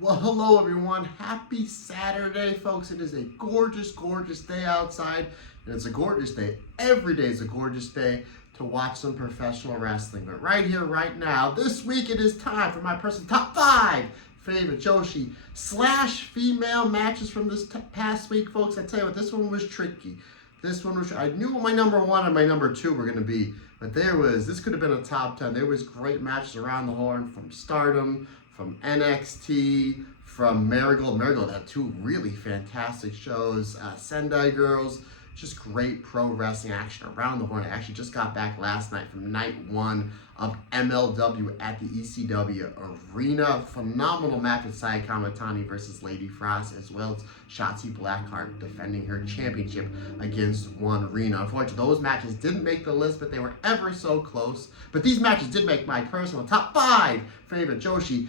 Well, hello everyone. Happy Saturday, folks. It is a gorgeous, gorgeous day outside, and it's a gorgeous day. Every day is a gorgeous day to watch some professional wrestling. But right here, right now, this week it is time for my personal top 5 favorite Joshi / female matches from this past week, folks. I tell you what, this one was tricky. I knew what my number 1 and my number 2 were going to be, but this could have been a top 10. There was great matches around the horn from Stardom, from NXT, from Marigold. Marigold had 2 really fantastic shows. Sendai Girls, just great pro wrestling action around the horn. I actually just got back last night from night 1 of MLW at the ECW Arena. Phenomenal match with Saya Kamatani versus Lady Frost, as well as Shotzi Blackheart defending her championship against One Rena. Unfortunately, those matches didn't make the list, but they were ever so close. But these matches did make my personal top 5 favorite Joshi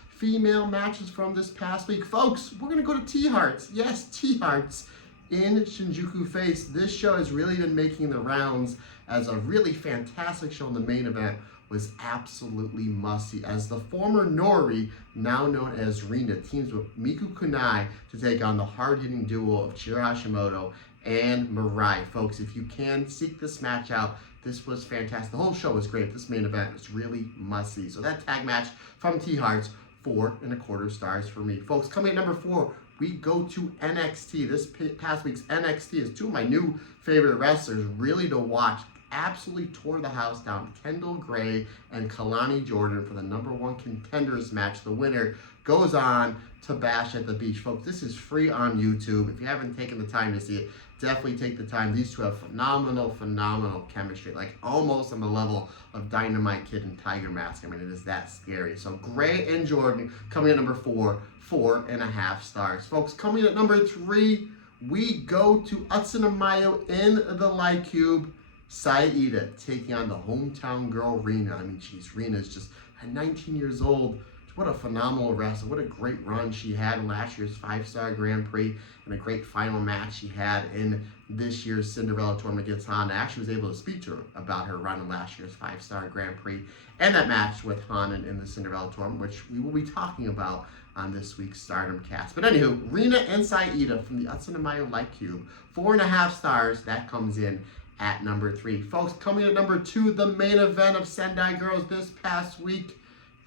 / female matches from this past week. Folks, we're going to go to T-Hearts. Yes, T-Hearts in Shinjuku Face. This show has really been making the rounds as a really fantastic show. In the main event was absolutely must-see, as the former Nori, now known as Rena, teams with Miku Kunai to take on the hard-hitting duo of Chiro Hashimoto and Mirai. Folks, if you can, seek this match out. This was fantastic. The whole show was great. This main event was really must-see. So that tag match from T-Hearts, 4.25 stars for me. Folks, coming at number 4, we go to NXT. This past week's NXT is 2 of my new favorite wrestlers really to watch. Absolutely tore the house down. Kendall Gray and Kalani Jordan for the number 1 contenders match. The winner goes on to Bash at the Beach. Folks, this is free on YouTube. If you haven't taken the time to see it, definitely take the time. These 2 have phenomenal chemistry, like almost on the level of Dynamite Kid and Tiger Mask. I mean, it is that scary. So Gray and Jordan coming at number 4, 4.5 stars. Folks, coming at number 3, we go to Utsuna Mayo in the Light Cube. Saida taking on the hometown girl, Rena. I mean, geez, Rena is just at 19 years old. What a phenomenal wrestler. What a great run she had in last year's 5-star Grand Prix, and a great final match she had in this year's Cinderella tournament against Hana. I actually was able to speak to her about her run in last year's 5-star Grand Prix and that match with Hana in the Cinderella tournament, which we will be talking about on this week's Stardom cast. But anywho, Rena and Saida from the Utsuna Mayo Light Cube, 4.5 stars. That comes in at number 3. Folks, coming at number 2, the main event of Sendai Girls this past week.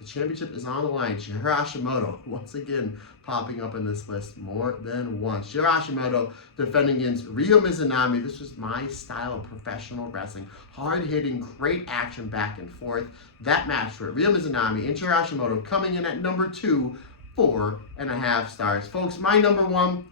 The championship is on the line. Chiro Hashimoto, once again, popping up in this list more than once. Chiro Hashimoto defending against Ryo Mizunami. This was my style of professional wrestling. Hard-hitting, great action back and forth. That match for Ryo Mizunami and Chiro Hashimoto coming in at number 2, 4.5 stars. Folks, my number 1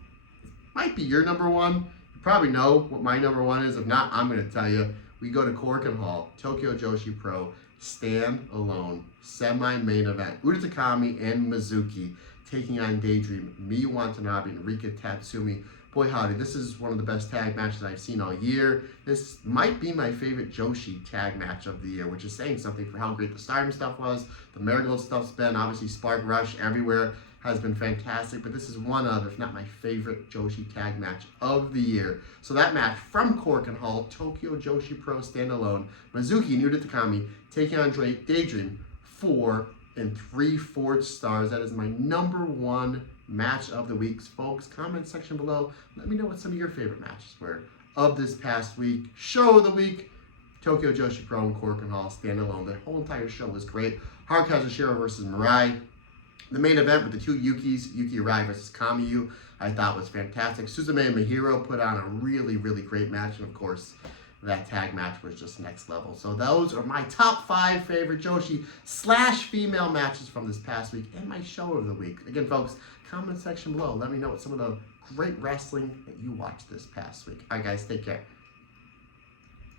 might be your number 1. You probably know what my number 1 is. If not, I'm going to tell you. We go to Korakuen Hall, Tokyo Joshi Pro, stand alone, semi-main event. Uda Takami and Mizuki taking on Daydream, Miyu Watanabe, and Rika Tatsumi. Boy howdy, this is one of the best tag matches I've seen all year. This might be my favorite Joshi tag match of the year, which is saying something for how great the Stardom stuff was. The Marigold stuff's been, obviously Spark Rush everywhere has been fantastic, but this is one of, if not my favorite Joshi tag match of the year. So that match from Korakuen Hall, Tokyo Joshi Pro standalone, Mizuki and Uda Takami taking on Daydream, 4 3/4 stars. That is my number 1 match of the week. Folks, comment section below. Let me know what some of your favorite matches were of this past week. Show of the week, Tokyo Joshi Pro and Korakuen Hall standalone. The whole entire show was great. Haruka Kazushiro versus Mirai. The main event with the 2 Yukis, Yuki Arai versus Kamiyu, I thought was fantastic. Suzume and Mahiro put on a really great match, and of course, that tag match was just next level. So those are my top 5 favorite Joshi / female matches from this past week and my show of the week. Again, folks, comment section below. Let me know what some of the great wrestling that you watched this past week. All right, guys, take care.